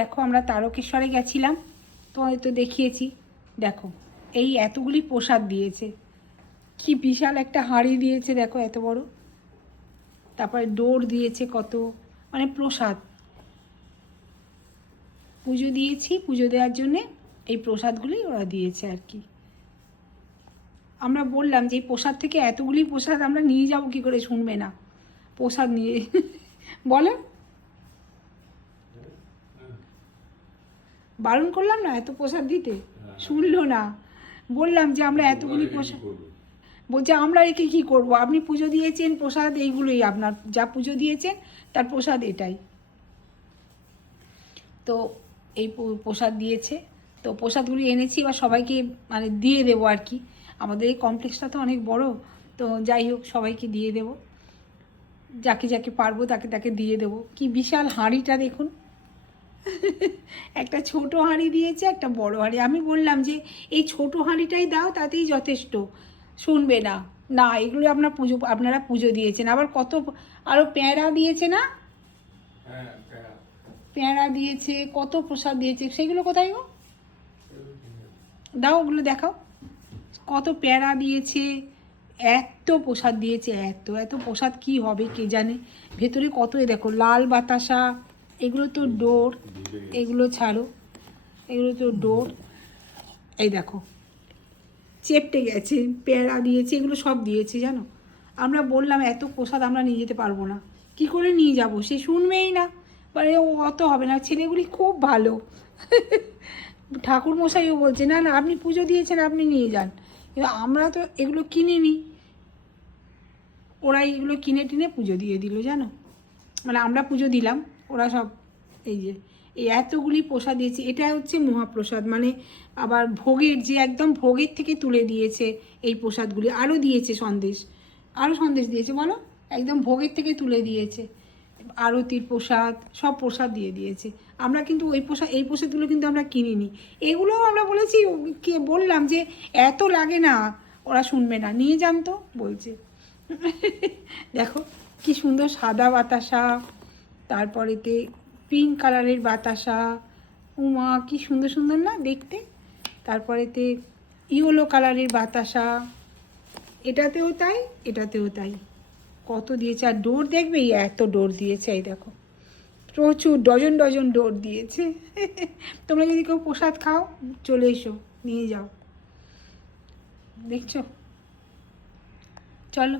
দেখো আমরা তারকেশ্বরে গেছিলাম, তোমাদের তো দেখিয়েছি। দেখো এই এতগুলি প্রসাদ দিয়েছে, কি বিশাল একটা হাঁড়ি দিয়েছে দেখো এত বড়। তারপরে ডোর দিয়েছে কত, মানে প্রসাদ। পুজো দিয়েছি, পুজো দেওয়ার জন্যে এই প্রসাদগুলি ওরা দিয়েছে আর কি। আমরা বললাম যে এই প্রসাদ থেকে এতগুলি প্রসাদ আমরা নিয়ে যাব কি করে, শুনবে না প্রসাদ নিয়ে বলো, বারণ করলাম না এত প্রসাদ দিতে, শুনলো না। বললাম যে আমরা এতগুলি প্রসাদ, বলছে আমরা একে কী করবো, আপনি পুজো দিয়েছেন, প্রসাদ এইগুলোই আপনার, যা পুজো দিয়েছেন তার প্রসাদ এটাই। তো এই প্রসাদ দিয়েছে, তো প্রসাদগুলি এনেছি, এবার সবাইকে মানে দিয়ে দেবো আর কি। আমাদের এই কমপ্লেক্সটা তো অনেক বড়, তো যাই হোক সবাইকে দিয়ে দেবো, যাকে যাকে পারবো তাকে তাকে দিয়ে দেবো। কি বিশাল হাঁড়িটা দেখুন একটা ছোট হাঁড়ি দিয়েছে, একটা বড় হাঁড়ি। আমি বললাম যে এই ছোট হাঁড়িটাই দাও, তাতেই যথেষ্ট। শুনবে না, না এগুলো আপনারা পুজো দিয়েছেন, আবার কত আরও পেঁড়া দিয়েছে না, পেঁড়া দিয়েছে, কত প্রসাদ দিয়েছে, সেগুলো কোথায় গো, দাও ওগুলো দেখাও। কত পেঁড়া দিয়েছে, এত প্রসাদ দিয়েছে, এত এত প্রসাদ কি হবে কে জানে। ভেতরে কত, দেখো লাল বাতাসা, এগুলো তো ডোর, এগুলো ছাড়ো, এগুলো তো ডোর। এই দেখো চেপটে গেছে, পেঁড়া দিয়েছে, এগুলো সব দিয়েছে জানো। আমরা বললাম এত প্রসাদ আমরা নিয়ে যেতে পারবো না, কি করে নিয়ে যাব, সে শুনবেই না, মানে ও অত হবে না। ছেলেগুলি খুব ভালো ঠাকুর মশাইও বলছে না না আপনি পুজো দিয়েছেন আপনি নিয়ে যান, কিন্তু আমরা তো এগুলো কিনে নিই, ওরা এগুলো কিনে টিনে পুজো দিয়ে দিল জানো। মানে আমরা পুজো দিলাম, ওরা সব এই যে এই এতগুলি প্রসাদ দিয়েছে, এটা হচ্ছে মহাপ্রসাদ। মানে আবার ভোগের, যে একদম ভোগের থেকে তুলে দিয়েছে এই প্রসাদগুলি। আরও দিয়েছে সন্দেশ, আরও সন্দেশ দিয়েছে বলো, একদম ভোগের থেকে তুলে দিয়েছে। আরতির প্রসাদ, সব প্রসাদ দিয়ে দিয়েছে। আমরা কিন্তু এই প্রসাদগুলো কিন্তু আমরা কিনিনি, এগুলোও আমরা বলেছি, কে বললাম যে এত লাগে না, ওরা শুনবে না, নিয়ে যান তো বলছে দেখো কি সুন্দর সাদা বাতাসা, তারপরেতে পিঙ্ক কালারের বাতাসা, উমা কি সুন্দর সুন্দর না দেখতে। তারপরেতে ইয়েলো কালারের বাতাসা, এটাতেও তাই এটাতেও তাই, কত দিয়েছে। আর ডোর দেখবে, এত ডোর দিয়েছে, এই দেখো প্রচুর ডজন ডজন ডোর দিয়েছে তোমরা যদি কেউ প্রসাদ খাও চলে এসো, নিয়ে যাও, দেখছো, চলো।